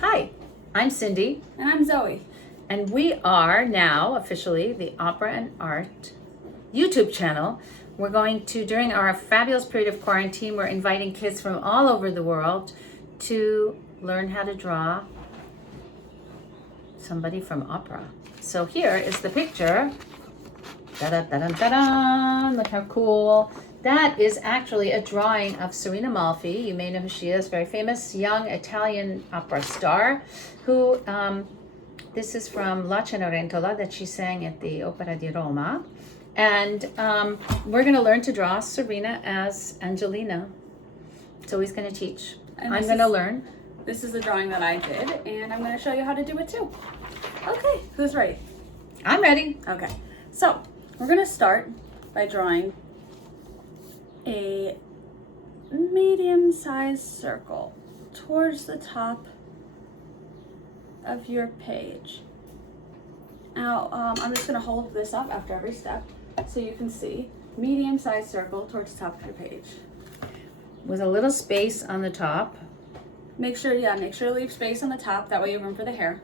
Hi, I'm Cindy, And I'm Zoe. and we are now officially the Opera and Art YouTube channel. We're going to, during our fabulous period of quarantine, we're inviting kids from all over the world to learn how to draw somebody from opera. So here is the picture. Da-da-da-da-da-da. Look how cool. That is actually a drawing of Serena Malfi. You may know who she is, very famous young Italian opera star who, this is from La Cenerentola that she sang at the Opera di Roma. And we're going to learn to draw Serena as Angelina. So he's going to teach. I'm going to learn. This is the drawing that I did, and I'm going to show you how to do it too. Okay, who's ready? I'm ready. Okay, so we're going to start by drawing a medium-sized circle towards the top of your page. Now, I'm just going to hold this up after every step so you can see medium-sized circle towards the top of your page. With a little space on the top. Make sure to leave space on the top. That way you have room for the hair.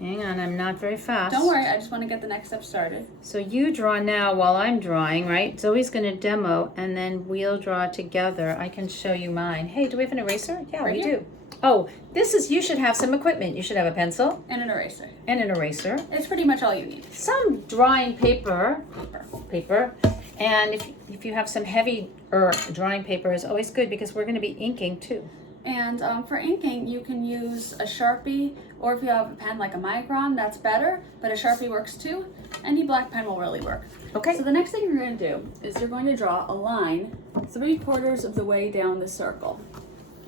Hang on, I'm not very fast. Don't worry, I just want to get the next step started. So you draw now while I'm drawing, right? Zoe's going to demo, and then we'll draw together. I can show you mine. Hey, do we have an eraser? Yeah, Right we here. do. Oh, you should have some equipment. You should have a pencil. And an eraser. And an eraser. It's pretty much all you need. Some drawing paper. And if you have some heavy drawing paper is always good because we're going to be inking too. And for inking, you can use a Sharpie, or if you have a pen like a Micron, that's better, but a Sharpie works too. Any black pen will really work. Okay. So the next thing you're going to do is you're going to draw a line 3/4 of the way down the circle.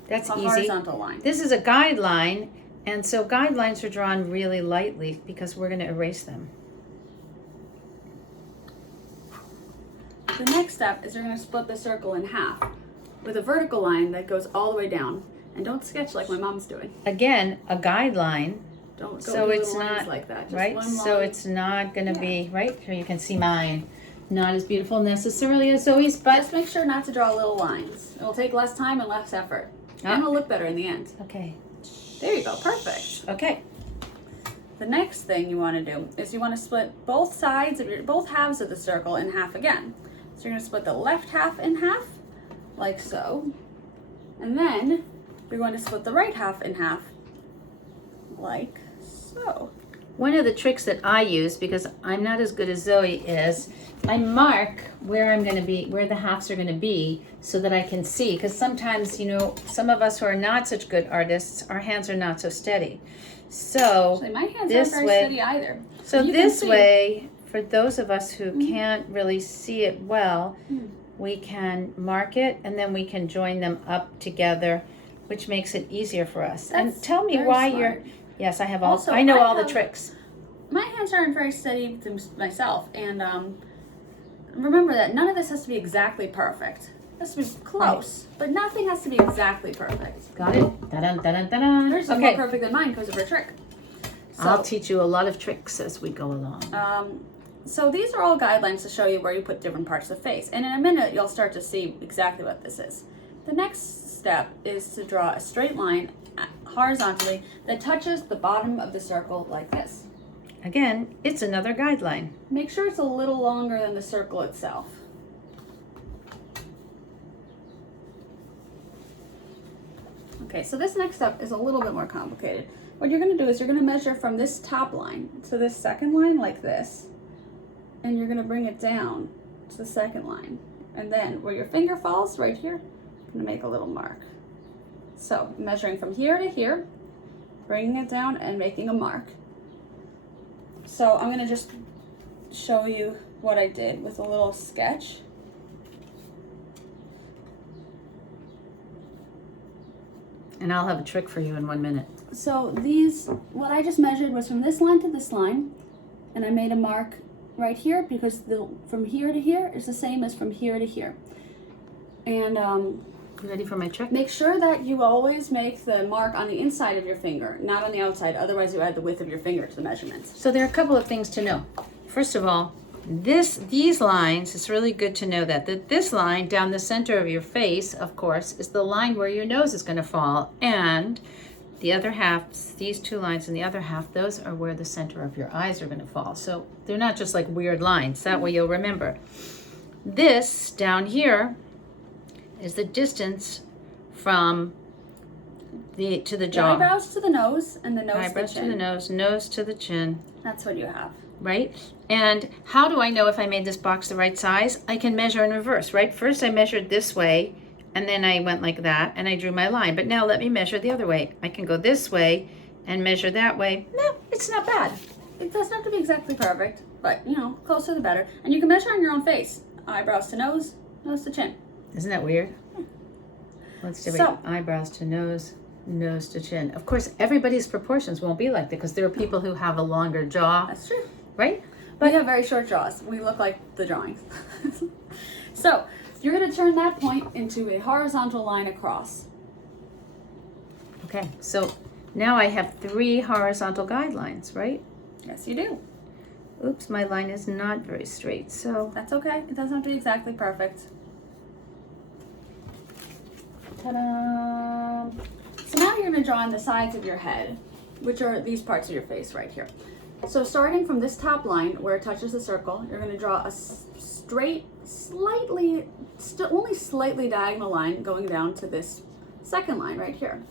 That's a easy. Horizontal line. This is a guideline, and so guidelines are drawn really lightly because we're going to erase them. The next step is you're going to split the circle in half with a vertical line that goes all the way down. And don't sketch like my mom's doing. Again, a guideline. Don't go So do it's little lines not like that. Just right. one So line. it's not going to be right here. You can see mine, not as beautiful necessarily as Zoe's, but Just make sure not to draw little lines. It will take less time and less effort. And it'll look better in the end. okay. There you go, perfect. Okay. The next thing you want to do is you want to split both sides of both halves of the circle in half again. So you're going to split the left half in half, like so. And then you're going to split the right half in half, like so. One of the tricks that I use, because I'm not as good as Zoe is, I mark where I'm going to be, where the halves are going to be, so that I can see. Because sometimes, you know, some of us who are not such good artists, our hands are not so steady. So Actually, my hands this aren't very way, steady either. so You can this see. way, for those of us who can't really see it well, we can mark it, and then we can join them up together, which makes it easier for us. And That's tell me very why smart. you're. Yes, I have Also, I know I all the have- tricks. My hands aren't very steady myself, and remember that none of this has to be exactly perfect. It has to be close, but nothing has to be exactly perfect. Got it? Da-dun, da-dun, da-dun. Yours is more Okay. perfect than mine because of her trick. I'll teach you a lot of tricks as we go along. So these are all guidelines to show you where you put different parts of the face, and in a minute you'll start to see exactly what this is. The next step is to draw a straight line horizontally that touches the bottom of the circle like this. Again, it's another guideline. Make sure it's a little longer than the circle itself. Okay, so this next step is a little bit more complicated. What you're going to do is you're going to measure from this top line to this second line like this, and you're going to bring it down to the second line. And then where your finger falls, right here, I'm going to make a little mark. So measuring from here to here, bringing it down and making a mark. So I'm going to just show you what I did with a little sketch. And I'll have a trick for you in 1 minute. So what I just measured was from this line to this line, and I made a mark right here because from here to here is the same as from here to here. And You ready for my trick? make sure that you always make the mark on the inside of your finger, not on the outside. Otherwise, you add the width of your finger to the measurements. So there are a couple of things to know. First of all, these lines, it's really good to know that this line down the center of your face, of course, is the line where your nose is going to fall. And the other half, these two lines in the other half, those are where the center of your eyes are going to fall. So they're not just like weird lines. That way you'll remember. This down here is the distance from to the jaw. The eyebrows to the nose and the nose Eyebrows to the to chin. the nose to the chin. That's what you have. Right? And how do I know if I made this box the right size? I can measure in reverse, right? First I measured this way, and then I went like that, and I drew my line. But now let me measure the other way. I can go this way and measure that way. No, it's not bad. It doesn't have to be exactly perfect, but you know, closer the better. And you can measure on your own face. Eyebrows to nose, nose to chin. Isn't that weird? Let's do it. Eyebrows to nose, nose to chin. Of course, everybody's proportions won't be like that because there are people who have a longer jaw. That's true. Right? But we have very short jaws. We look like the drawings. So you're going to turn that point into a horizontal line across. Okay, so now I have 3 horizontal guidelines, right? Yes, you do. Oops, my line is not very straight, so That's okay. It doesn't have to be exactly perfect. Ta-da! So now you're going to draw on the sides of your head, which are these parts of your face right here. So starting from this top line where it touches the circle, you're going to draw a straight, only slightly diagonal line going down to this second line right here.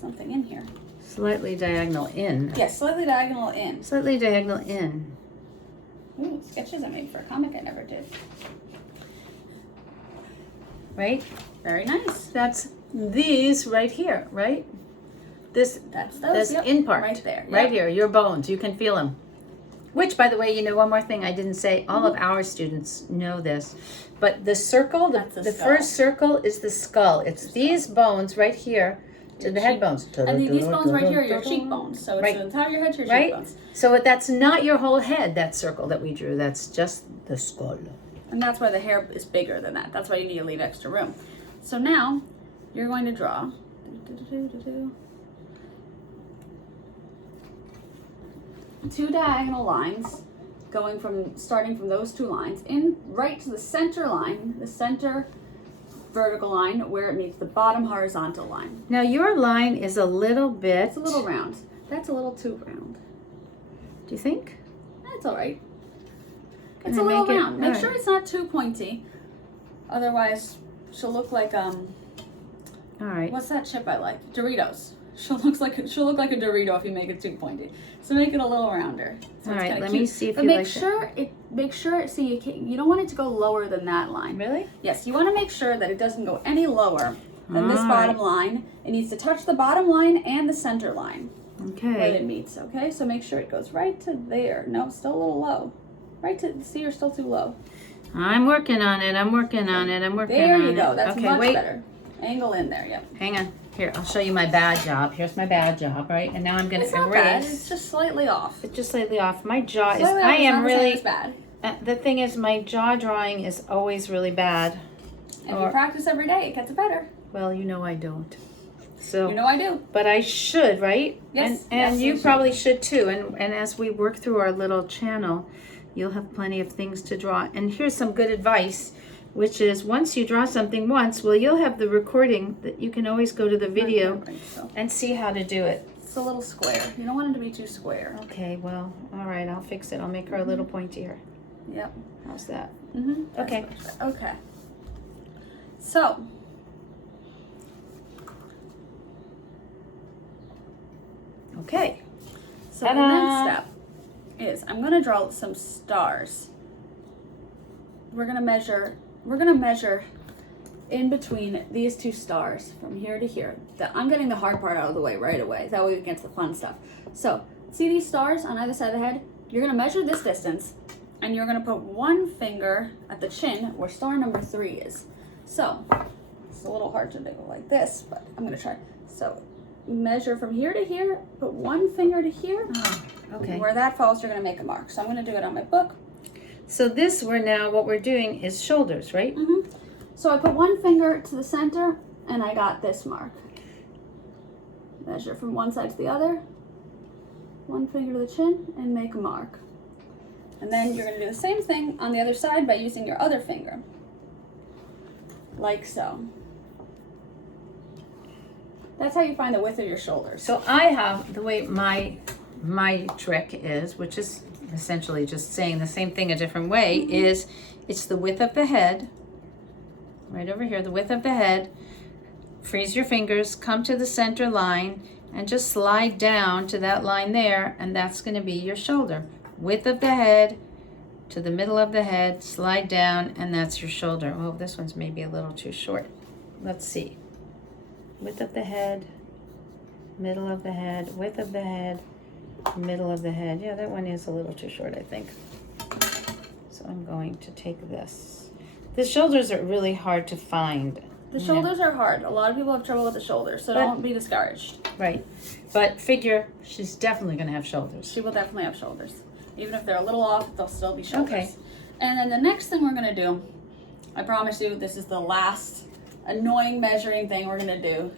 Something in here. slightly diagonal in. Yes, slightly diagonal in. Slightly diagonal in. Ooh, sketches I made for a comic I never did. Right? Very nice. That's these right here, right? That's those, yep, in part. right there. Yep. Right here, your bones, you can feel them. Which, by the way, you know, one more thing I didn't say, all of our students know this, but the circle, the first circle is the skull. It's these bones right here to the head bones. And these bones right here are your cheekbones. So it's the top of your head to your cheekbones. So that's not your whole head, that circle that we drew. That's just the skull. And that's why the hair is bigger than that. That's why you need to leave extra room. So now you're going to draw 2 diagonal lines starting from those 2 lines in right to the center line, the center vertical line where it meets the bottom horizontal line. Now your line is a little bit... It's a little round. That's a little too round. Do you think? That's all right. It's a little round. Make sure it's not too pointy. Otherwise, she'll look like all right. What's that chip I like? Doritos. She'll look like a Dorito if you make it too pointy. So make it a little rounder. So all right. Let cute. me see if but you make sure. See, you don't want it to go lower than that line. Really? Yes. You want to make sure that it doesn't go any lower than this bottom line. It needs to touch the bottom line and the center line. Okay. Where it meets. Okay. So make sure it goes right to there. No, still a little low. Right to see, you're still too low. I'm working on it. I'm working on it. There you go. That's much better. Angle in there. Yep. Hang on. Here, I'll show you my bad job. Here's my bad job, right? And now I'm going to erase. It's not bad. It's just slightly off. It's just slightly off. My jaw is. I am really bad. The thing is, my jaw drawing is always really bad. And if you practice every day, it gets better. Well, you know I don't. So. You know I do. But I should, right? Yes. And yes, you probably should too. And as we work through our little channel, you'll have plenty of things to draw. And here's some good advice, which is once you draw something once, well, you'll have the recording that you can always go to the video and see how to do it. It's a little square. You don't want it to be too square. Okay, well, all right, I'll fix it. I'll make her a little pointier. Yep. How's that? Okay. Okay. So. Okay. So the next step is I'm going to draw some stars. We're going to measure in between these 2 stars from here to here. I'm getting the hard part out of the way right away. That way we get to the fun stuff. So see these stars on either side of the head? You're going to measure this distance and you're going to put 1 finger at the chin where star number 3 is. So it's a little hard to do like this, but I'm going to try. So measure from here to here, put 1 finger to here. Okay. Where that falls, you're going to make a mark. So I'm going to do it on my book. So what we're doing is shoulders, right? So I put 1 finger to the center and I got this mark. Measure from one side to the other. 1 finger to the chin and make a mark. And then you're going to do the same thing on the other side by using your other finger. Like so. That's how you find the width of your shoulders. So I have the way my trick is, which is essentially just saying the same thing a different way, is it's the width of the head, right over here, the width of the head. Freeze your fingers, come to the center line, and just slide down to that line there, and that's going to be your shoulder. Width of the head to the middle of the head, slide down, and that's your shoulder. Oh, this one's maybe a little too short. Let's see. Width of the head, middle of the head, width of the head, middle of the head. Yeah, that one is a little too short, I think. So I'm going to take this. The shoulders are really hard to find. The shoulders are hard. A lot of people have trouble with the shoulders, so don't be discouraged. Right. But figure she's definitely going to have shoulders. She will definitely have shoulders. Even if they're a little off, they'll still be shoulders. Okay. And then the next thing we're going to do, I promise you, this is the last annoying measuring thing we're going to do.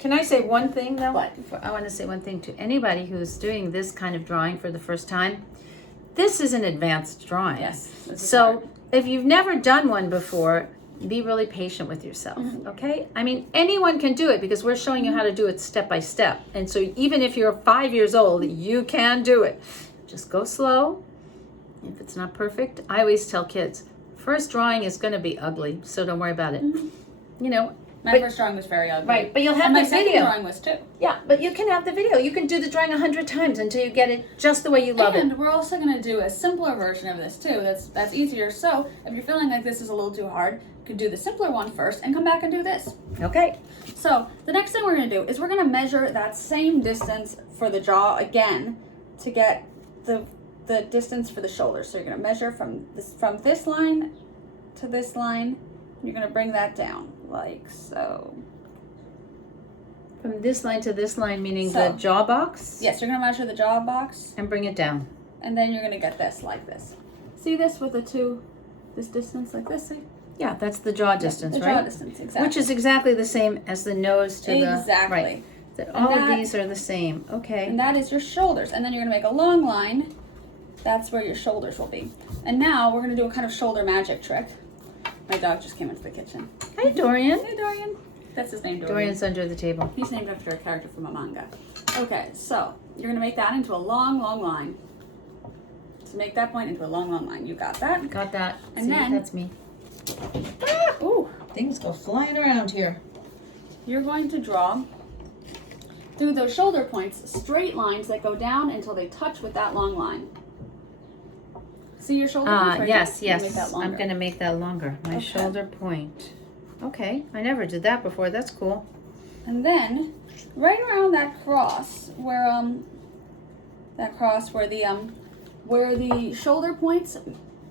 Can I say one thing though? What? I want to say one thing to anybody who's doing this kind of drawing for the first time. This is an advanced drawing. Yes. So if you've never done one before, be really patient with yourself, okay? I mean, anyone can do it because we're showing you how to do it step by step. And so even if you're 5 years old, you can do it. Just go slow. If it's not perfect, I always tell kids, first drawing is going to be ugly, so don't worry about it. You know, my first drawing was very ugly. right, but you'll have and the my second video. drawing was too. Yeah, but you can have the video. You can do the drawing 100 times until you get it just the way you love And it. we're also going to do a simpler version of this too. That's easier. So if you're feeling like this is a little too hard, you could do the simpler one first and come back and do this. Okay. So the next thing we're going to do is we're going to measure that same distance for the jaw again to get the distance for the shoulders. So you're going to measure from this line to this line. You're going to bring that down like so. From this line to this line, meaning So, the jaw box? Yes, you're going to measure the jaw box. And bring it down. And then you're going to get this like this. See this with this distance like this? See? Yeah, that's the jaw distance, the right? jaw distance, exactly. Which is exactly the same as the nose to the... Exactly. Right. That all of these are the same. Okay. And that is your shoulders. And then you're going to make a long line. That's where your shoulders will be. And now we're going to do a kind of shoulder magic trick. My dog just came into the kitchen. Hi, Dorian. Hey, Dorian. That's his name, Dorian. Dorian's under the table. He's named after a character from a manga. Okay, so you're going to make that into a long, long line. So make that point into a long, long line. You got that? Got that. And See, then... that's me. Ah, ooh. Things go flying around here. You're going to draw through those shoulder points straight lines that go down until they touch with that long line. See your shoulder points right yes, here? Make that yes. longer. I'm going to make that longer. My Okay. shoulder point. Okay. I never did that before. That's cool. And then right around that cross where where the shoulder points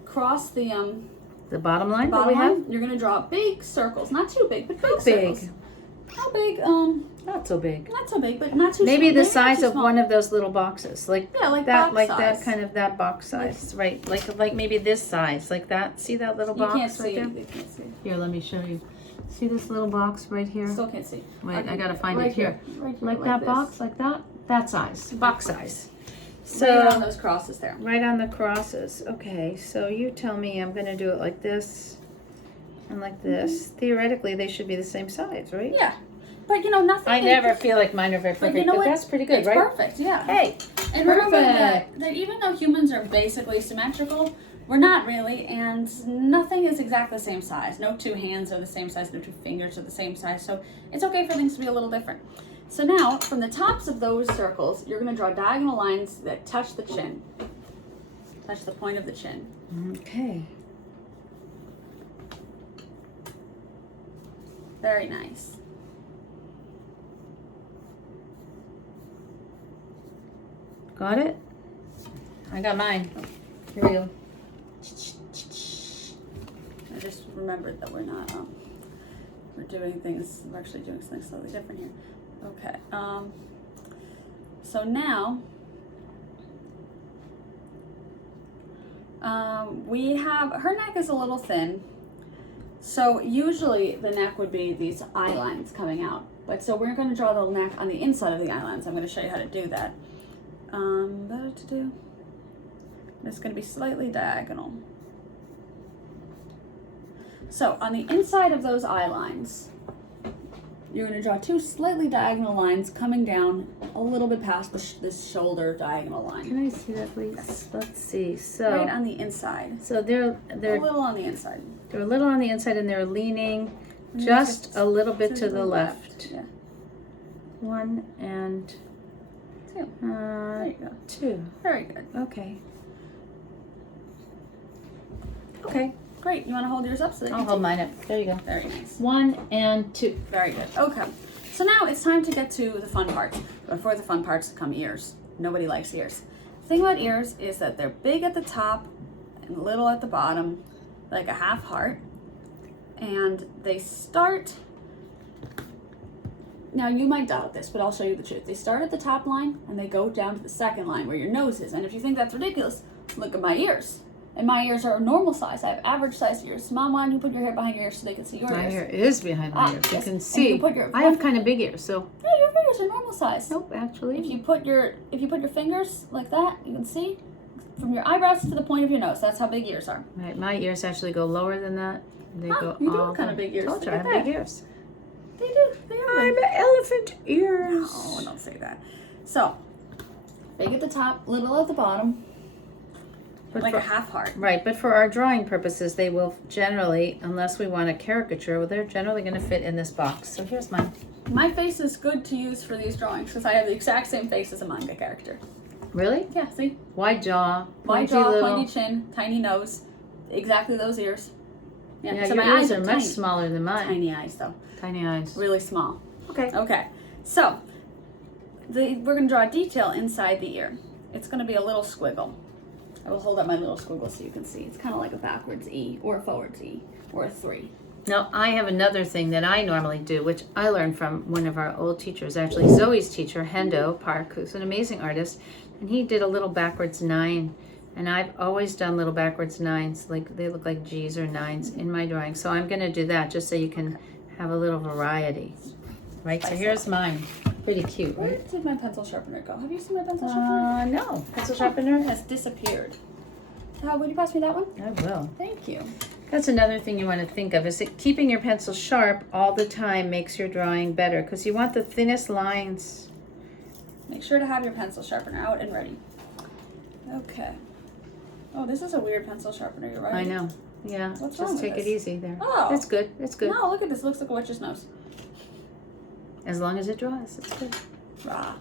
cross the bottom line that bottom we have? line, you're gonna draw big circles. Not too big, but How big big? circles. How big? Not so big. Not so big, but not too Maybe small. the size not too of small. one of those little boxes. Like Yeah, like that, box like size. that kind of that box size, right? Like maybe this size, like that. See that little You box can't see. right there? You can't see. Here, let me show you. See this little box right here? Still can't see. Wait, Okay, I gotta find right it here. Right here, Like that this. box, like that? That size, box size. So right on So those crosses there. right on the crosses. Okay, so you tell me I'm gonna do it like this and like this. Theoretically, they should be the same size, right? Yeah, but you know nothing. I never feel like mine are very perfect, you know but what? that's pretty good, It's right? perfect. Yeah. Hey, And remember perfect. that even though humans are basically symmetrical, we're not really, and nothing is exactly the same size. No two hands are the same size, no two fingers are the same size, so it's okay for things to be a little different. So now, from the tops of those circles, you're going to draw diagonal lines that touch the chin. Touch the point of the chin. Okay. Very nice. Got it? I got mine. Here we go. I just remembered that we're not, we're doing things, we're actually doing something slightly different here. Okay, so now, we have, her neck is a little thin, so usually the neck would be these eye lines coming out, but so we're going to draw the neck on the inside of the eye lines. I'm going to show you how to do that. Better to do. It's going to be slightly diagonal. So on the inside of those eye lines, you're going to draw two slightly diagonal lines coming down a little bit past this shoulder diagonal line. Can I see that, please? Yes. Let's see. So Right on the inside. So they're A little on the inside. They're a little on the inside, and they're leaning And just a little bit to the left. Yeah. 1 and 2. There you go. 2. Very good. Okay. Okay. Great. You want to hold yours up so that I'll hold mine up. There you go. Very nice. 1 and 2. Very good. Okay. So now it's time to get to the fun parts. Before the fun parts come ears. Nobody likes ears. The thing about ears is that they're big at the top and little at the bottom, like a half heart. And they start, now you might doubt this, but I'll show you the truth. They start at the top line and they go down to the second line where your nose is. And if you think that's ridiculous, look at my ears. And my ears are normal size. I have average size ears. Mom, why don't you put your hair behind your ears so they can see your My ears? hair is behind my ears. You yes. can And see. you put your I have kind of big ears, so. Yeah, your fingers are normal size. Nope, actually. If you put your fingers like that, you can see from your eyebrows to the point of your nose. That's how big ears are. Right, my ears actually go lower than that. They go you do all have kind the- of big ears. Told you, Look I at have that. big ears. They do. They are. I'm elephant ears. Oh, don't say that. So, big at the top, little at the bottom, But like for- a half heart. Right, but for our drawing purposes, they will generally, unless we want a caricature, well, they're generally going to fit in this box. So here's mine. My face is good to use for these drawings because I have the exact same face as a manga character. Really? Yeah, see? Wide jaw, Wide pointy jaw, little. pointy chin, tiny nose, exacally those ears. Yeah, so your my ears eyes are much tiny. smaller than mine. Tiny eyes though, Tiny eyes. really small. Okay. Okay, so we're going to draw a detail inside the ear. It's going to be a little squiggle. I will hold up my little squiggle so you can see. It's kind of like a backwards E or a forwards E or a 3. Now, I have another thing that I normally do, which I learned from one of our old teachers, actually Zoe's teacher, Hendo Park, who's an amazing artist, and he did a little backwards 9. And I've always done little backwards 9s, like they look like G's or 9s in my drawing. So I'm going to do that just so you can have a little variety. Right, so here's mine. Pretty cute, Where right? did my pencil sharpener go? Have you seen my pencil sharpener? No. Pencil sharpener? It has disappeared. Would you pass me that one? I will. Thank you. That's another thing you want to think of, is that keeping your pencil sharp all the time makes your drawing better, because you want the thinnest lines. Make sure to have your pencil sharpener out and ready. Okay. Oh, this is a weird pencil sharpener, you're right. I know. Yeah, What's wrong just with take it this? easy there. Oh. It's good. It's good. No, look at this. It looks like a witch's nose. As long as it draws, it's good. Rah.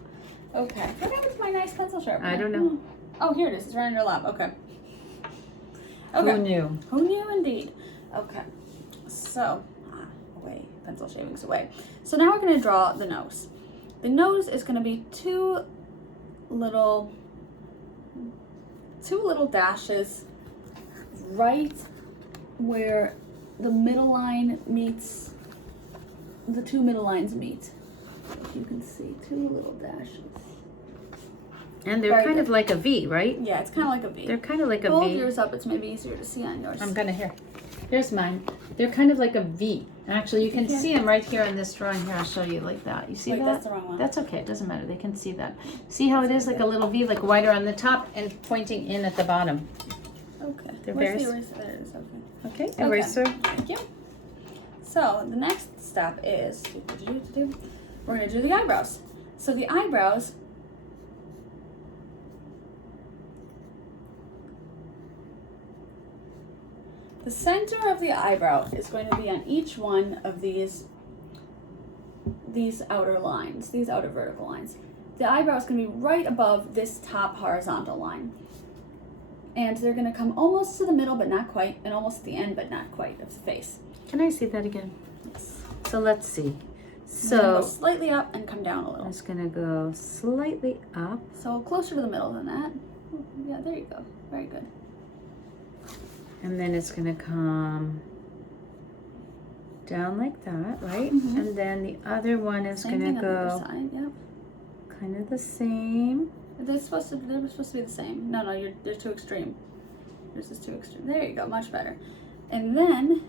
Okay. What happened to my nice pencil sharpener? I don't know. Oh, here it is. It's right in your lap. Okay. Who knew? Who knew indeed? Okay. So, away. Pencil shavings away. So now we're going to draw the nose. The nose is going to be two little dashes right where the middle line meets, the two middle lines meet. If you can see, two little dashes. And they're Very kind good. of like a V, right? Yeah, it's kind of like a V. They're kind of like a Hold V. yours up. It's maybe easier to see on yours. I'm gonna here. Here's mine. They're kind of like a V. Actually, you can Yeah. see them right here in this drawing. Here, I'll show you like that. You see Wait, that? that's the wrong one. That's okay. It doesn't matter. They can see that. See how it is like a little V, like wider on the top and pointing in at the bottom. Okay. They're Where's very the eraser? There it is. Okay. Okay. Eraser. Thank you. So the next step is we're going to do the eyebrows. So the eyebrows, the center of the eyebrow is going to be on each one of these outer lines, these outer vertical lines. The eyebrow is going to be right above this top horizontal line. And they're going to come almost to the middle, but not quite, and almost to the end, but not quite, of the face. Can I see that again? Yes. So let's see. We're gonna go So slightly up and come down a I'm little. just gonna go slightly up. So closer to the middle than that. Yeah, there you go. Very good. And then it's gonna come down like that, right? Mhm. And then the other one is Same gonna thing on the go other side. Yep. kind of the same. They were supposed to be the same. No, they're too extreme. Yours is too extreme. There you go. Much better. And then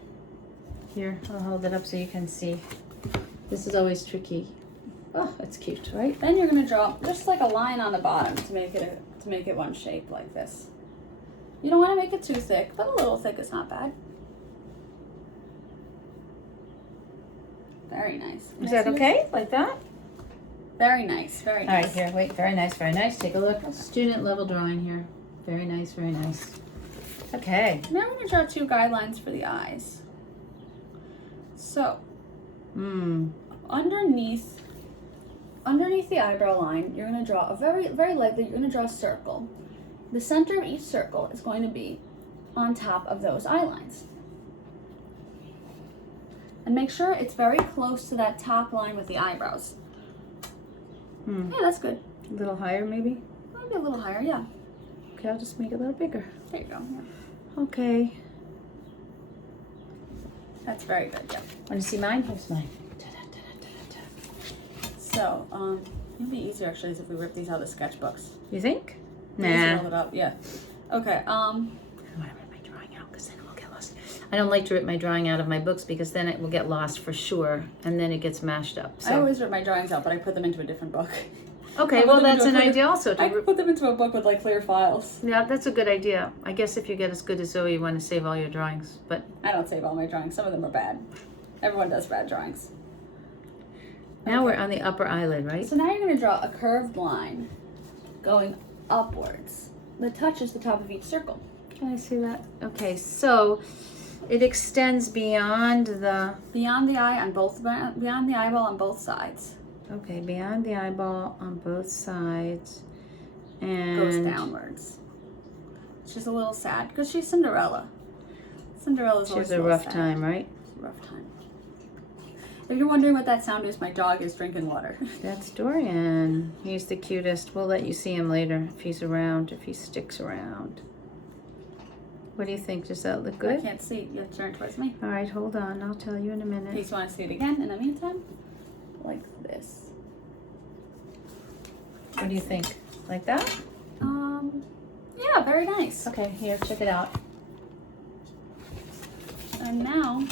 Here, I'll hold it up so you can see. This is always tricky. Oh, it's cute, right? you're gonna draw just like a line on the bottom to make it one shape like this. You don't want to make it too thick, but a little thick is not bad. Very nice. Is that okay? Like that? Very nice, very All nice. right, here, wait, very nice, very nice. Take a look. Student level drawing here. Very nice, very nice. Okay. Now we're going to draw 2 guidelines for the eyes. So, underneath the eyebrow line, you're going to draw a very lightly, you're going to draw a circle. The center of each circle is going to be on top of those eye lines. And make sure it's very close to that top line with the eyebrows. Yeah, that's good. A little higher, maybe? Maybe a little higher, yeah. Okay, I'll just make it a little bigger. There you go, yeah. Okay. That's very good, yeah. Want to see mine? Here's mine. So, it'd be easier actually is if we rip these out of the sketchbooks. You think? Easy Nah. to hold it up, yeah. Okay, I don't want to rip my drawing out because then it will get lost. I don't like to rip my drawing out of my books because then it will get lost for sure, and then it gets mashed up. I always rip my drawings out, but I put them into a different book. Okay, well that's an idea also. I put them into a book with like clear files. Yeah, that's a good idea. I guess if you get as good as Zoe, you want to save all your drawings, but I don't save all my drawings. Some of them are bad. Everyone does bad drawings. now we're on the upper eyelid, right? So now you're going to draw a curved line going upwards that touches the top of each circle. Can I see that? Okay, so it extends beyond the Beyond the eyeball on both sides. okay, beyond the eyeball on both sides, and Goes downwards. She's a little sad because she's Cinderella. Cinderella's She always has a little rough sad. time, right? Rough time. If you're wondering what that sound is, my dog is drinking water. That's Dorian. He's the cutest. We'll let you see him later if he's around, if he sticks around. What do you think? Does that look I good? can't see. You have to turn towards me. All right, hold on. I'll tell you in a In minute. case you want to see it again in the meantime. Like this. What do you think? Like that? Yeah, very nice. Okay, here, check it out. And now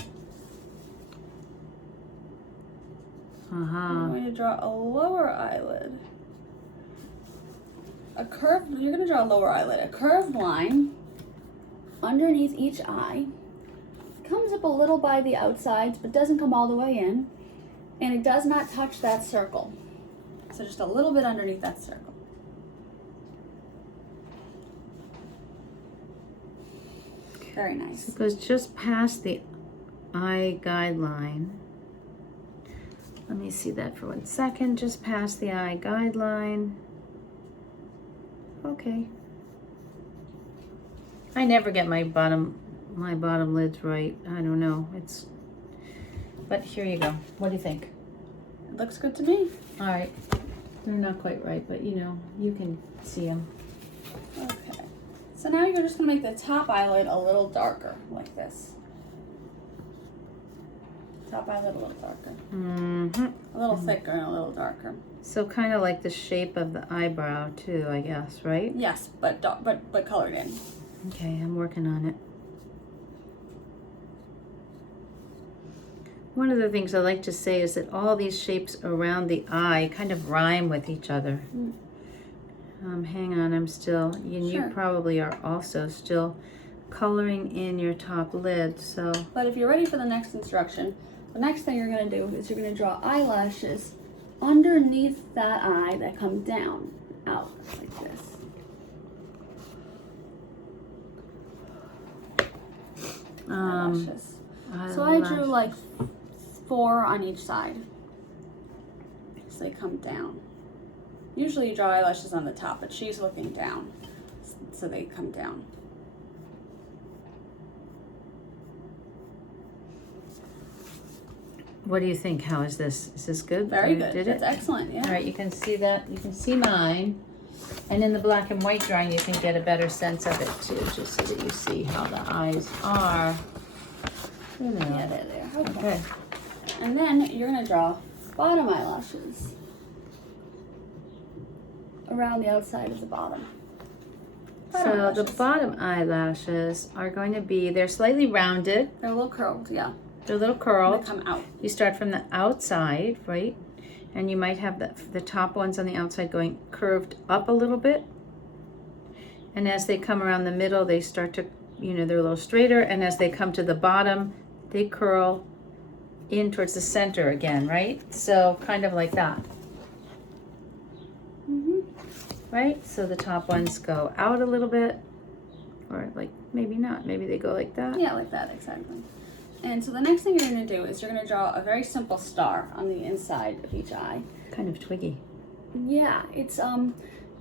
Uh-huh. I'm going to draw a lower eyelid. You're going to draw a lower eyelid. A curved line underneath each eye. Comes up a little by the outsides, but doesn't come all the way in. And it does not touch that circle. So just a little bit underneath that circle. Very nice. It goes just past the eye guideline. Let me see that for 1 second. Just past the eye guideline. Okay. I never get my bottom lids right. I don't know. But here you go. What do you think? It looks good to me. All right. They're not quite right, but you know, you can see them. Okay. So now you're just going to make the top eyelid a little darker, like this. Top eyelid a little darker. Mm-hmm. A little thicker and a little darker. So kind of like the shape of the eyebrow too, I guess, right? Yes, but colored in. Okay, I'm working on it. One of the things I like to say is that all these shapes around the eye kind of rhyme with each other. Hang on, I'm still, and Sure. you probably are also still coloring in your top lid, so. But if you're ready for the next instruction, the next thing you're going to do is you're going to draw eyelashes underneath that eye that come down, out, like this. Eyelashes. So I drew like 4 on each side. So they come down. Usually you draw eyelashes on the top, but she's looking down. So they come down. What do you think? How is this? Is this good? Very You good. Did That's it? excellent, yeah. All right, you can see that. You can see mine. And in the black and white drawing, you can get a better sense of it too, just so that you see how the eyes are. You know. Yeah, there. Okay. Okay. And then you're going to draw bottom eyelashes around the outside of the bottom. Bottom So the eyelashes. bottom eyelashes are going to be, they're slightly rounded. They're a little curled, yeah. They're a little They curled. come out. You start from the outside, right? And you might have the top ones on the outside going curved up a little bit. And as they come around the middle, they start to, they're a little straighter. And as they come to the bottom, they curl in towards the center again, right? So kind of like that. Right? So the top ones go out a little bit, or like maybe not. Maybe they go like that. Yeah, like that, exactly. And so the next thing you're going to do is you're going to draw a very simple star on the inside of each eye. Kind of twiggy. Yeah, it's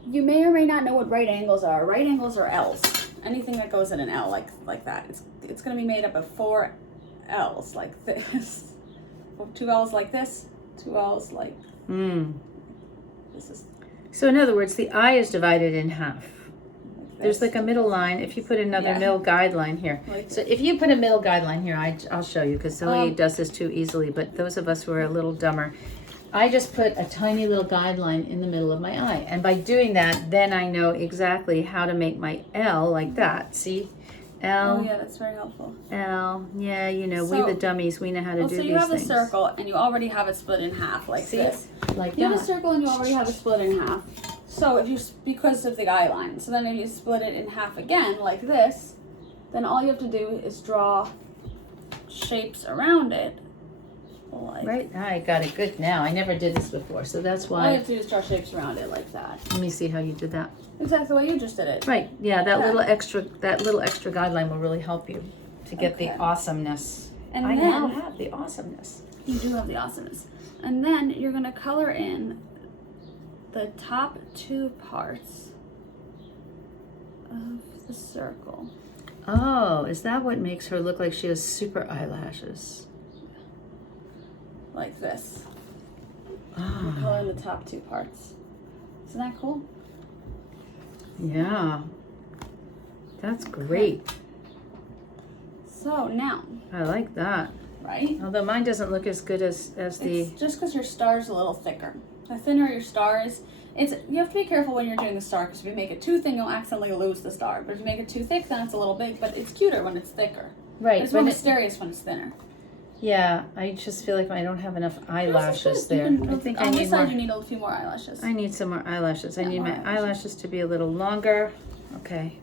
you may or may not know what right angles are. Right angles are L's. Anything that goes in an L like that. It's going to be made up of 4 L's like this. 2 L's like this, 2 L's like this is. So in other words, the eye is divided in half. There's like a middle line. If you put another middle guideline here. Like so if you put a middle guideline here, I'll show you, because Zoe does this too easily, but those of us who are a little dumber, I just put a tiny little guideline in the middle of my eye. And by doing that, then I know exactly how to make my L like that. See? L. Oh yeah, that's very helpful. L. Yeah, we So- the dummies, we know how to do these So things. you have the circle and you already have it split in half like See? this. Like You have a that. circle and you already have it split in half. So if you, because of the eye line, so then if you split it in half again like this, then all you have to do is draw shapes around it. Like, Right? I got it good now. I never did this before, so that's all you why. have to do is draw shapes around it like that. Let me see how you did that. Exactly the way you just did it. Right, yeah, that Yeah. little extra guideline will really help you to get the Okay. awesomeness. And I then now have the awesomeness. you do have the awesomeness. And then you're gonna color in the top 2 parts of the circle. Oh, is that what makes her look like she has super eyelashes? Like this. Ah, Color in the top 2 parts. Isn't that cool? yeah. That's great. So now, I like that. right? Although mine doesn't look as good as the... It's just because your star's a little thicker. The thinner your star is, you have to be careful when you're doing the star, because if you make it too thin, you'll accidentally lose the star. But if you make it too thick, then it's a little big. But it's cuter when it's thicker. Right. It's more when it- mysterious when it's thinner. yeah, I just feel like I don't have enough eyelashes there. I think I on need this side, more. you need a few more eyelashes. I need some more eyelashes. I Yeah, need more my eyelashes. eyelashes to be a little longer. Okay.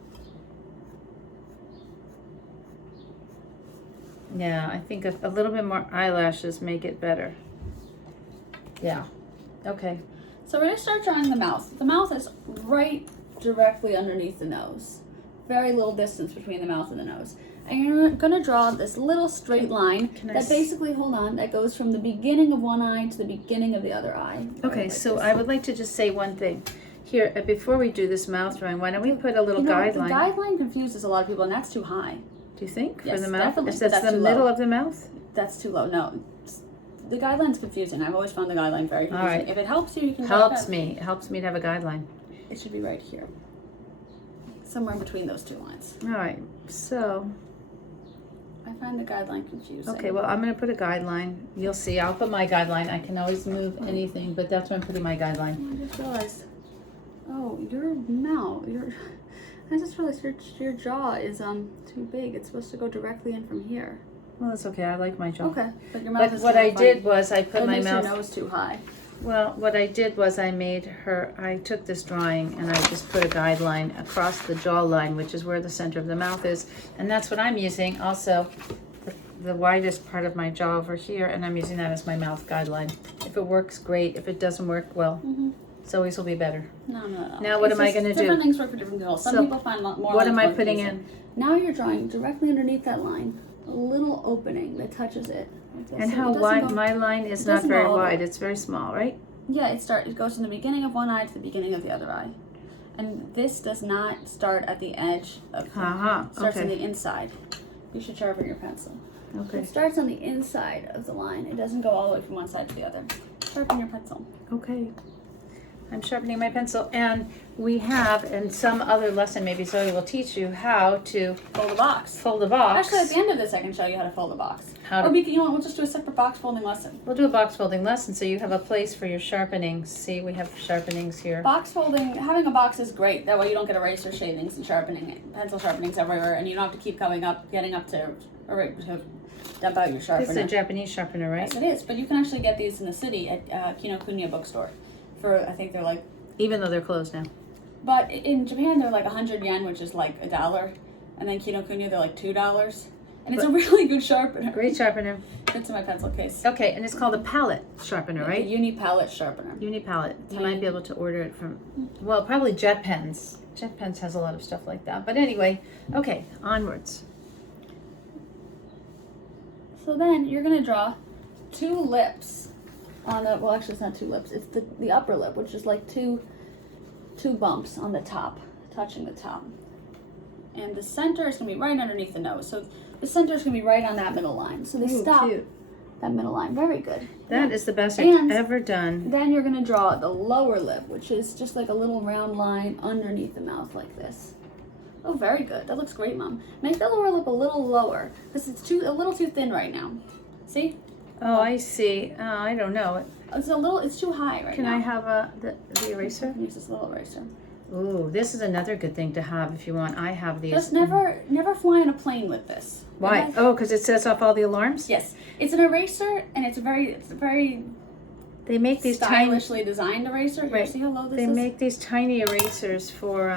Yeah, I think a little bit more eyelashes make it better. Yeah. Okay. So we're going to start drawing the mouth. The mouth is right directly underneath the nose. Very little distance between the mouth and the nose. And you're going to draw this little straight line can I that s- basically, hold on, that goes from the beginning of one eye to the beginning of the other eye. Okay, Like so this. I would like to just say one thing. Here, before we do this mouth drawing, why don't we put a little You know, guideline? the guideline confuses a lot of people, and that's too high. Do you think? Yes, for the mouth? definitely, Is but that that's the too middle low. of the mouth? That's too low. No, the guideline's confusing. I've always found the guideline very confusing. right. If it helps you, you can draw Helps it. me. It helps me to have a guideline. It should be right here, somewhere in between those 2 lines. All right. So, I find the guideline confusing. okay, well, I'm going to put a guideline. You'll see. I'll put my guideline. I can always move anything, but that's where I'm putting my guideline. I just realized. Oh, your mouth. I just realized your jaw is too big. It's supposed to go directly in from here. Well, that's okay. I like my jaw. Okay, but your mouth But is what too I fine. did was I put That my makes mouth... your nose too high. Well, what I did was I took this drawing and I just put a guideline across the jawline, which is where the center of the mouth is. And that's what I'm using. Also, the widest part of my jaw over here, and I'm using that as my mouth guideline. If it works, great. If it doesn't work, well, Zoe's will be better. No. Now what It's am I just gonna do? Different things work for different people. Some So, people find more What lines am I more putting confusing. in? Now you're drawing directly underneath that line, a little opening that touches it. Like this. And So how it doesn't wide? go- My line is it not doesn't very go all the wide. way. It's very small, right? Yeah, it goes from the beginning of one eye to the beginning of the other eye. And this does not start at the edge of the, Uh-huh, it starts on okay. the inside. You should sharpen your pencil. Okay. It starts on the inside of the line. It doesn't go all the way from one side to the other. Sharpen your pencil. Okay. I'm sharpening my pencil, and we have in some other lesson, maybe Zoe will teach you how to Fold a box. fold a box. Actually, at the end of this, I can show you how to fold a box. How to- Or you know what, we'll just do a separate box folding lesson. We'll do a box folding lesson so you have a place for your sharpening. See, we have sharpenings here. Box folding, having a box is great. That way you don't get eraser shavings and sharpening, pencil sharpenings everywhere, and you don't have to keep getting up to dump out your sharpener. This is a Japanese sharpener, right? Yes, it is. But you can actually get these in the city at Kinokuniya bookstore. For I think they're like, Even though they're closed now. But in Japan, they're like 100 yen, which is like $1. And then Kinokuniya, they're like $2. And it's a really good sharpener. Great sharpener. It's in my pencil case. Okay, and it's called a palette sharpener, right? A uni palette sharpener. Uni palette. You might be able to order it from, well, probably Jet Pens. Jet Pens has a lot of stuff like that. But anyway, okay, onwards. So then you're gonna draw 2 lips on the, well, actually it's not 2 lips. It's the upper lip, which is like two bumps on the top, touching the top. And the center is gonna be right underneath the nose. So the center is gonna be right on that middle line. So they stop cute. that middle line. Very good. That is the best And I've ever done. Then you're gonna draw the lower lip, which is just like a little round line underneath the mouth like this. Oh, very good. That looks great, Mom. Make the lower lip a little lower because it's a little too thin right now. See? Oh, I see. I don't know. It's too high right Can now. I have the eraser? I can use this little eraser. Ooh, this is another good thing to have if you want. I have these. Just never fly on a plane with this. Why? Oh, because it sets off all the alarms? Yes. It's an eraser and it's a very They make these tiny, stylishly designed eraser. Here, right. see how low this they is? make these tiny erasers for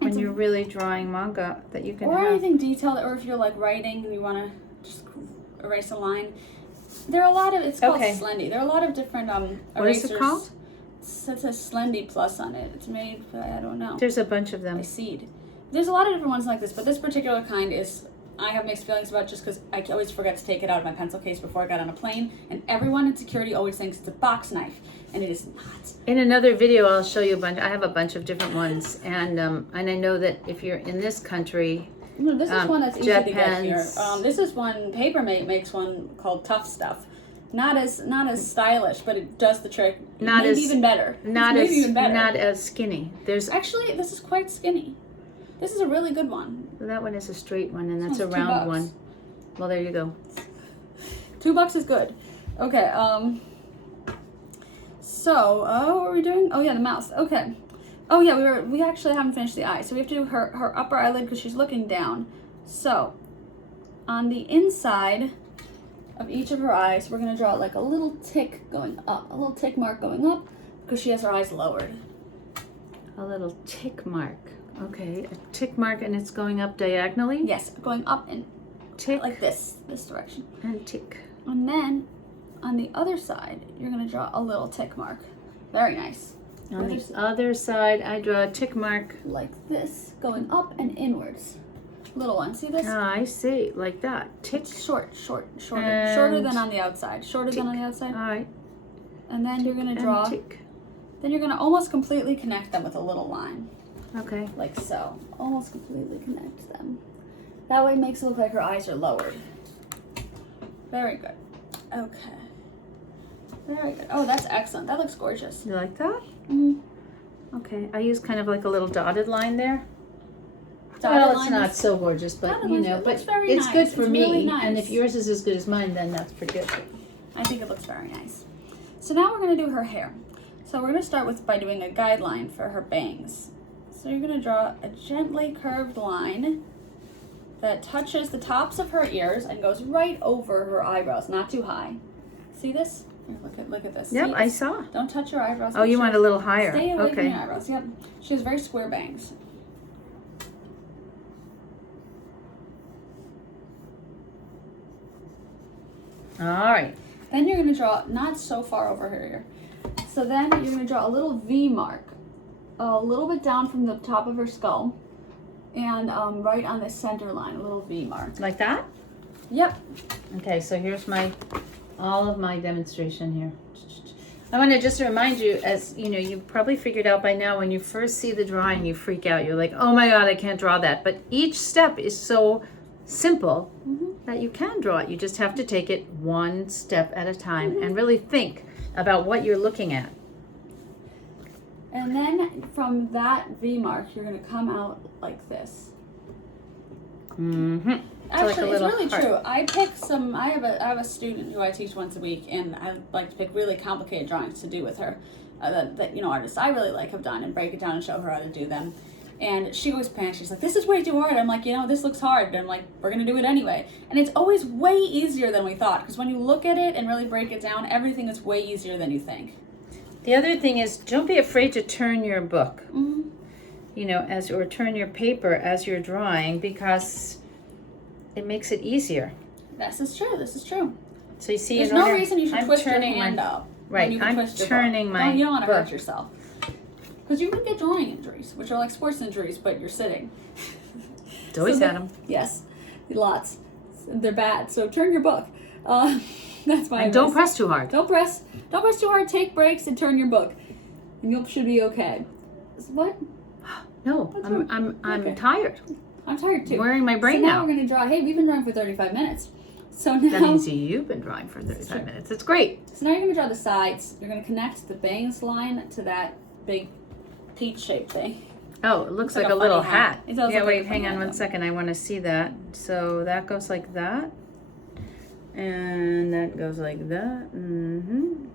when you're really drawing manga that you can or have. anything detailed, or if you're like writing and you want to just erase a line. There are a lot of, it's called Okay. Slendy. There are a lot of different What erasers. is it called? It says Slendy Plus on it. It's made by, I don't know. There's a bunch of By them. Seed. There's a lot of different ones like this, but this particular kind is, I have mixed feelings about just because I always forget to take it out of my pencil case before I got on a plane, and everyone in security always thinks it's a box knife, and it is not. In another video, I'll show you a bunch. I have a bunch of different ones, and I know that if you're in this country, No, this is one that's easy Jet to get here. pens. This is one, Papermate makes one called Tough Stuff. Not as stylish, but it does the trick. Not maybe as- even better. not Maybe as even better. not as skinny. There's Actually, this is quite skinny. This is a really good one. that one is a straight one, and that's a One's round $2. one. Well, there you go. $2 is good. Okay. So, what were we doing? Oh yeah, the mouth. Okay. Oh yeah, we actually haven't finished the eye, so we have to do her upper eyelid because she's looking down. So, on the inside of each of her eyes, we're gonna draw like a little tick going up, a little tick mark going up because she has her eyes lowered. A little tick mark. Okay, a tick mark, and it's going up diagonally. Yes, going up and Tick like this direction. and tick. And then on the other side, you're gonna draw a little tick mark. Very nice. On the other side, I draw a tick mark. Like this, going up and inwards. Little one, see this? Ah, I see, like that. Tick. It's shorter And than on the outside. Shorter than on the outside. All right. And then you're gonna And draw. tick. Then you're gonna almost completely connect them with a little line, Okay. like so. Almost completely connect them. That way it makes it look like her eyes are lowered. Very good. Okay. Very good. Oh, that's excellent. That looks gorgeous. You like that? Mm-hmm. Okay. I use kind of like a little dotted line there. Dotted Well, it's line not is- so gorgeous, but Dotted you lines, know, it but looks very it's nice. good for It's me. really nice. And if yours is as good as mine, then that's pretty good. I think it looks very nice. So now we're gonna do her hair. So we're gonna start by doing a guideline for her bangs. So you're gonna draw a gently curved line that touches the tops of her ears and goes right over her eyebrows, not too high. See this? Here, look at this. Yep, See, I saw. don't touch your eyebrows. Oh, you want a little higher. Stay away from Okay. your eyebrows. Yep. She has very square bangs. All right. Then you're gonna draw not so far over her ear. So then you're gonna draw a little V mark, a little bit down from the top of her skull, and right on the center line, a little V mark. Like that? Yep. Okay, so here's all of my demonstration here. I want to just remind you, as you know, you probably figured out by now, when you first see the drawing, you freak out. You're like, oh my God, I can't draw that. But each step is so simple that you can draw it. You just have to take it one step at a time and really think about what you're looking at. And then from that V mark, you're gonna come out like this. Mm-hmm. Actually, like a it's really heart. true. I pick some. I have a student who I teach once a week, and I like to pick really complicated drawings to do with her. That artists I really like have done, and break it down and show her how to do them. And she always panics. She's like, "This is way too hard." I'm like, "This looks hard." And I'm like, "We're gonna do it anyway." And it's always way easier than we thought, because when you look at it and really break it down, everything is way easier than you think. The other thing is, don't be afraid to turn your book, Mm-hmm. you know, or turn your paper as you're drawing, because it makes it easier. This is true. This is true. So you see, There's in no order, reason you should I'm twist your turning hand my, up. right, When you can I'm twist your turning book. my You don't want to book. hurt yourself. Because you can get drawing injuries, which are like sports injuries, but you're sitting. It's always So had them. Yes, lots. They're bad. So turn your book. That's my And don't advice. press too hard. Don't press too hard. Take breaks and turn your book, and you should be okay. What? No, What's I'm wrong? Okay. tired. I'm tired too. Wearing my brain so now out. we're gonna draw. Hey, we've been drawing for 35 minutes. So now, That means you've been drawing for 35 minutes. It's great. so now you're gonna draw the sides. You're gonna connect the bangs line to that big peach shaped thing. Oh, it looks like a funny little hat. It does Yeah, look like wait, a hang funny on hat, one though. second. I want to see that. So that goes like that. And that goes like that. Mm-hmm.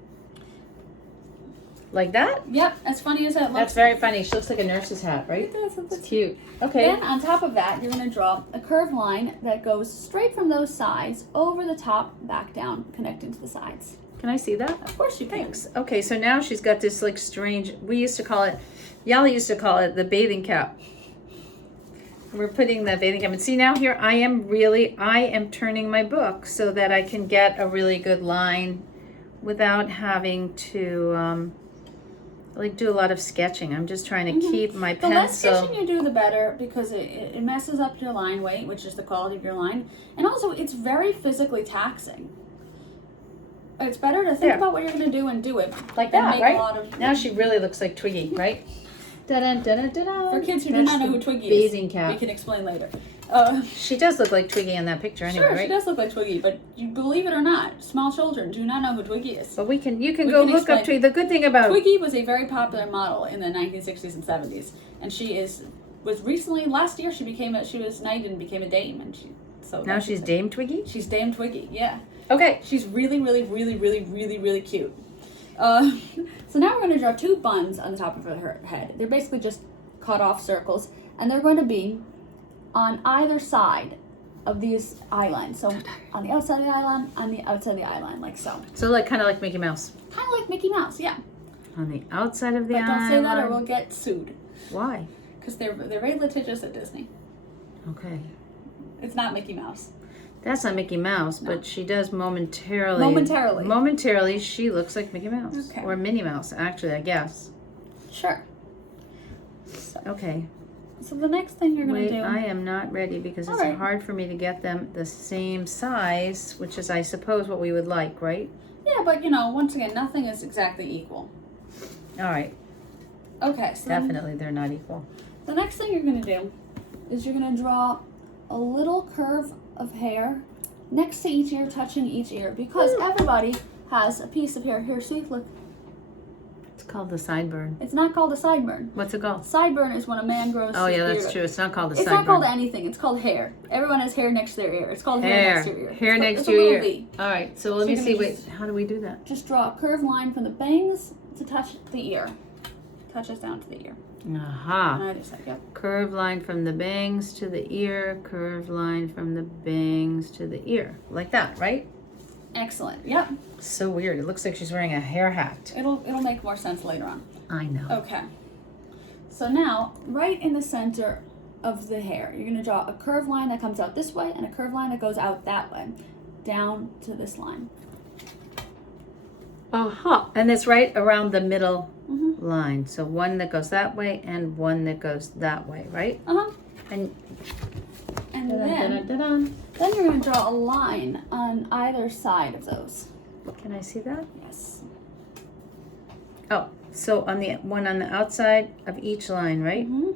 Like that? Yep, as funny as that looks. That's very funny. She looks like a nurse's hat, right? It does, it It's looks- cute. Okay. Then on top of that, you're going to draw a curved line that goes straight from those sides over the top, back down, connecting to the sides. Can I see that? Of course you can. Thanks. Okay, so now she's got this like strange, we used to call it, Yali used to call it the bathing cap. We're putting the bathing cap. And see now here, I am turning my book so that I can get a really good line without having to like do a lot of sketching. I'm just trying to keep my The less pencil. sketching you do, the better, because it messes up your line weight, which is the quality of your line. And also, it's very physically taxing. It's better to think There. about what you're going to do and do it. Like than that, make right? A lot of, Now she really looks like Twiggy, right? Da-dun, da-dun, da-dun. for kids who do That's not know the who Twiggy is, bathing cap. we can explain later. She does look like Twiggy in that picture anyway, Sure, right? she does look like Twiggy, but you believe it or not, small children do not know who Twiggy is. But you can We go can look up explain. Twiggy. The good thing about Twiggy was a very popular model in the 1960s and 70s, and was recently last year she was knighted and became a dame, and now she's Dame Twiggy? She's Dame Twiggy, yeah. Okay. She's really, really, really, really, really, really cute. So now we're going to draw two buns on the top of her head. They're basically just cut off circles, and they're going to be on either side of these eye lines. So on the outside of the eye line, on the outside of the eye line, like so. So like kind of like Mickey Mouse. Kind of like Mickey Mouse, yeah. On the outside of the But don't say that or eye we'll line. get sued. Why? Because they're very litigious at Disney. Okay. It's not Mickey Mouse. That's not Mickey Mouse, No. but she does momentarily. Momentarily. Momentarily, she looks like Mickey Mouse. Okay. Or Minnie Mouse, actually, I guess. Sure. Okay. So the next thing you're going Wait, to do... I am not ready because it's All right. hard for me to get them the same size, which is, I suppose, what we would like, right? Yeah, but once again, nothing is exactly equal. All right. Okay, so then Definitely, they're not equal. the next thing you're going to do is you're going to draw a little curve of hair next to each ear, touching each ear, because everybody has a piece of hair. Here, see, look. It's called the sideburn. It's not called a sideburn. What's it called? Sideburn is when a man grows Oh, his yeah, beard. that's true. It's not called a It's sideburn. not called anything. It's called hair. Everyone has hair next to their ear. It's called hair next to your ear. Hair It's next it's to a your little ear. V. All right, so let So me you're see. gonna Wait, how do we do that? Just draw a curved line from the bangs to touch the ear. Touches down to the ear. Aha. On either side, yep. Curved line from the bangs to the ear. Curved line from the bangs to the ear. Like that, right? Excellent. Yep. So weird. It looks like she's wearing a hair hat. It'll make more sense later on. I know. Okay. So now, right in the center of the hair, you're going to draw a curved line that comes out this way and a curved line that goes out that way, down to this line. Aha. And it's right around the middle Mm-hmm. line. So one that goes that way and one that goes that way, right? Uh-huh. And And dun-dun-dun-dun-dun. then you're going to draw a line on either side of those. Can I see that? Yes. Oh, so on the one on the outside of each line, right? Mm-hmm.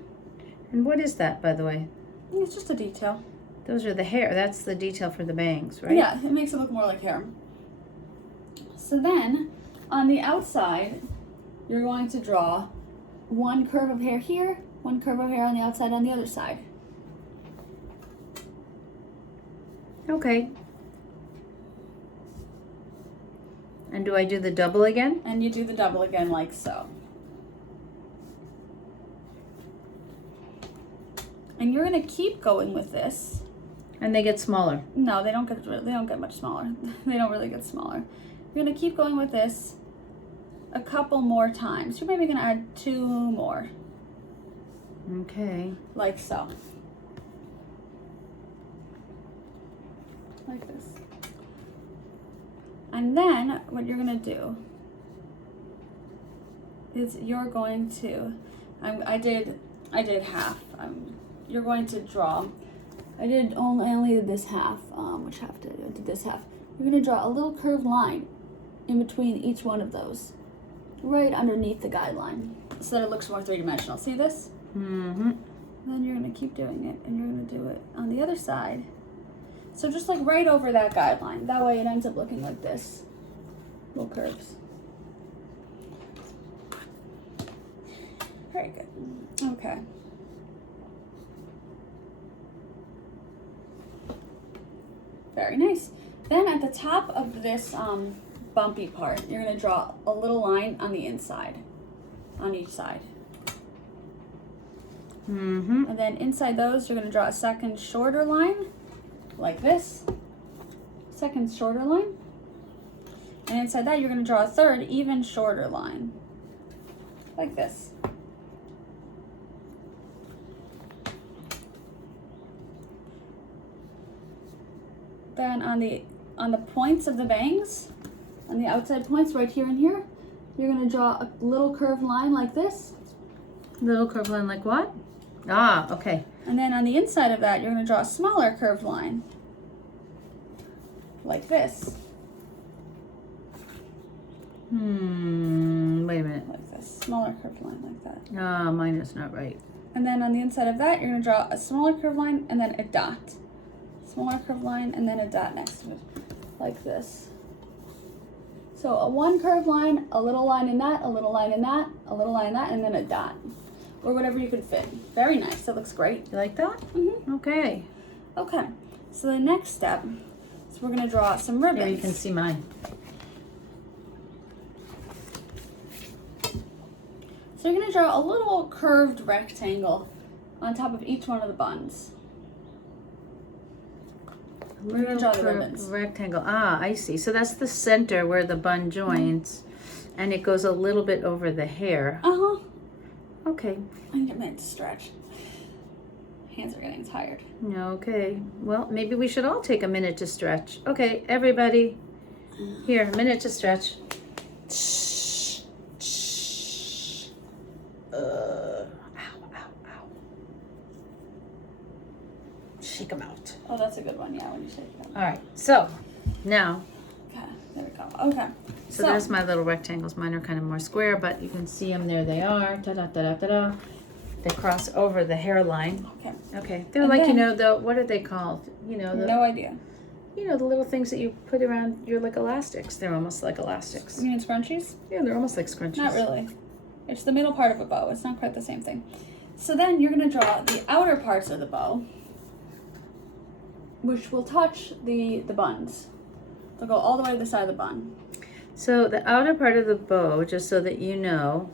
And what is that, by the way? It's just a detail. Those are the hair. That's the detail for the bangs, right? Yeah, it makes it look more like hair. So then, on the outside, you're going to draw one curve of hair here, one curve of hair on the outside on the other side. Okay. And do I do the double again? And you do the double again like so. And you're going to keep going with this. And they get smaller. No, they don't get much smaller. They don't really get smaller. You're going to keep going with this a couple more times. You're maybe gonna add 2 more, Okay. like so. Like this. And then what you're gonna do is you're going to, I did half. You're going to draw. I only did this half. Which half did I do? I did this half. You're gonna draw a little curved line in between each one of those, right underneath the guideline, so that it looks more three-dimensional. See this? Mm-hmm. Then you're gonna keep doing it, and you're gonna do it on the other side. So just like right over that guideline. That way it ends up looking like this. Little curves. Very good. Okay. Very nice. Then at the top of this bumpy part, you're gonna draw a little line on the inside, on each side. Mm-hmm. And then inside those, you're gonna draw a second shorter line, like this. Second shorter line. And inside that, you're gonna draw a third, even shorter line, like this. Then on the points of the bangs, on the outside points right here and here, you're gonna draw a little curved line like this. Little curved line like what? Ah, okay. And then on the inside of that, you're gonna draw a smaller curved line, like this. Wait a minute. Like this, smaller curved line like that. Ah, mine is not right. And then on the inside of that, you're gonna draw a smaller curved line and then a dot. Smaller curved line and then a dot next to it, like this. So a one curved line, a little line in that, a little line in that, a little line in that, and then a dot, or whatever you could fit. Very nice. That looks great. You like that? Mm-hmm. Okay. Okay. So the next step is we're gonna draw some ribbons. Here you can see mine. So you're gonna draw a little curved rectangle on top of each one of the buns. We're gonna draw the ribbons. Rectangle. Ah, I see. So that's the center where the bun joins, and it goes a little bit over the hair. Uh-huh. Okay. I need a minute to stretch. Hands are getting tired. Okay. Well, maybe we should all take a minute to stretch. Okay, everybody. Here, a minute to stretch. Ow, ow, ow. Shake them out. Oh, that's a good one. Yeah, when you shake them. All right. So now. Okay, there we go. Okay. So there's my little rectangles. Mine are kind of more square, but you can see them. There they are. Ta-da-da-da-da-da. They cross over the hairline. Okay. Okay. They're And like, then- what are they called? No idea. The little things that you put around your like elastics. They're almost like elastics. You mean scrunchies? Yeah, they're almost like scrunchies. Not really. It's the middle part of a bow. It's not quite the same thing. So then you're going to draw the outer parts of the bow, which will touch the buns. They'll go all the way to the side of the bun. So the outer part of the bow, just so that you know,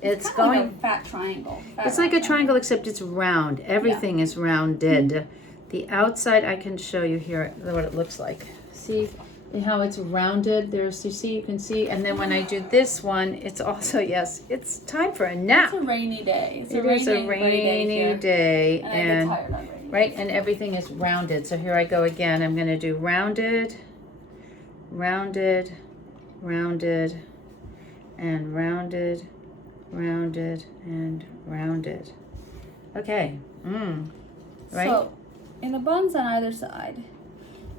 it's kind of going. like a fat triangle. It's like a triangle, except it's round. Everything is rounded. The outside, I can show you here what it looks like. See how it's rounded? You can see. And then when I do this one, it's also, yes, it's time for a nap. It's a rainy day. It is a rainy day. And I get tired on rainy right, days. and everything is rounded. So here I go again. I'm going to do rounded, rounded, rounded, and rounded, rounded, and rounded. Okay. Right? So, in the buns on either side,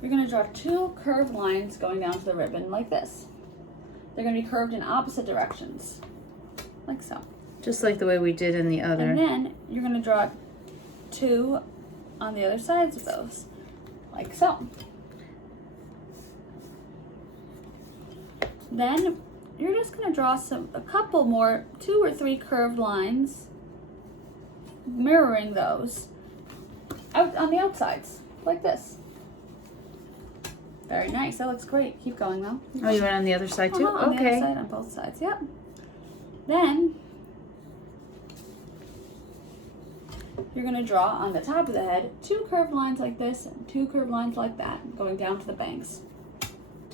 you're going to draw 2 curved lines going down to the ribbon like this. They're going to be curved in opposite directions, like so. Just like the way we did in the other. And then you're going to draw 2 on the other sides of those, like so. Then you're just going to draw a couple more, 2 or 3 curved lines, mirroring those out on the outsides, like this. Very nice. That looks great. Keep going though. Oh, you went on the other side too? On the Okay. other side, on both sides. Yep. Then you're going to draw on the top of the head 2 curved lines like this and 2 curved lines like that, going down to the bangs.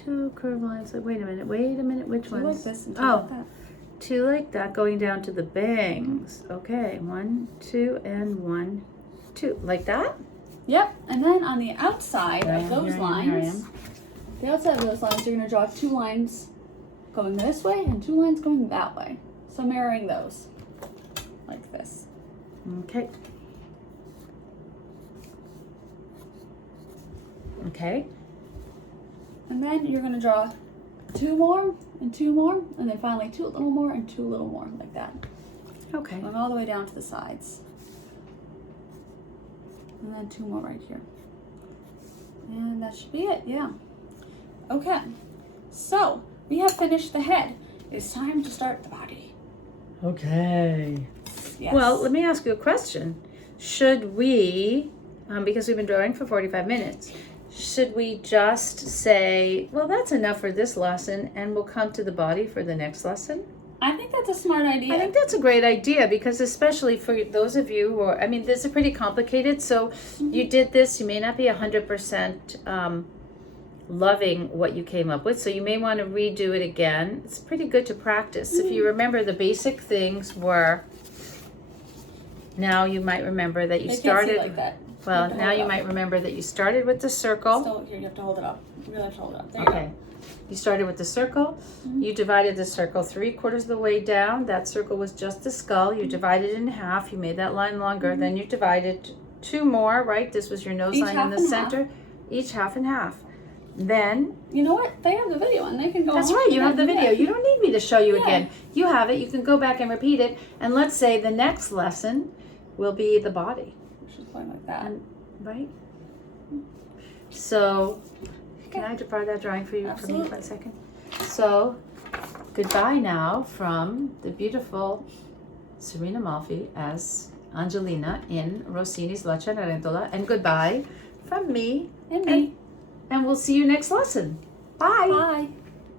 Two curved lines. Like, wait a minute, which Two like ones? this and two Oh, like that. two like that going down to the bangs. Okay, 1, 2, and 1, 2. Like that? Yep. And then on the outside Here I of am, those here I am, here I lines, am. the outside of those lines, you're going to draw 2 lines going this way and 2 lines going that way. So mirroring those, like this. Okay. Okay. And then you're going to draw 2 more and 2 more, and then finally 2 little more and 2 little more, like that. Okay. Going all the way down to the sides. And then 2 more right here. And that should be it, yeah. Okay, so we have finished the head. It's time to start the body. Okay. Yes. Well, let me ask you a question. Should we, because we've been drawing for 45 minutes, should we just say, well, that's enough for this lesson and we'll come to the body for the next lesson? I think that's a smart idea. I think that's a great idea because especially for those of you who are, I mean, this is pretty complicated. So you did this, you may not be 100% loving what you came up with. So you may want to redo it again. It's pretty good to practice. If you remember, the basic things were, now you might remember that you They can't started, see like that. well, have to now hold you it up. might remember that you started with the circle. Still, here, you have to hold it up. You really have to hold it up. There you Okay. You started with the circle. You divided the circle 3/4 of the way down. That circle was just the skull. You divided it in half. You made that line longer. Then you divided 2 more, right? This was your nose Each line in half the and center. Each half and half. Then, go. You know what? They have the video and they can go that's home right, you and have the do video. that. You don't need me to show you Yeah. again. You have it. You can go back and repeat it. And let's say the next lesson will be the body, She's going like that. and right? So, can I defer that drawing for you for me for Absolutely. a second? So, goodbye now from the beautiful Serena Malfi as Angelina in Rossini's La Cenerentola, and goodbye from me, And me. and we'll see you next lesson. Bye. Bye.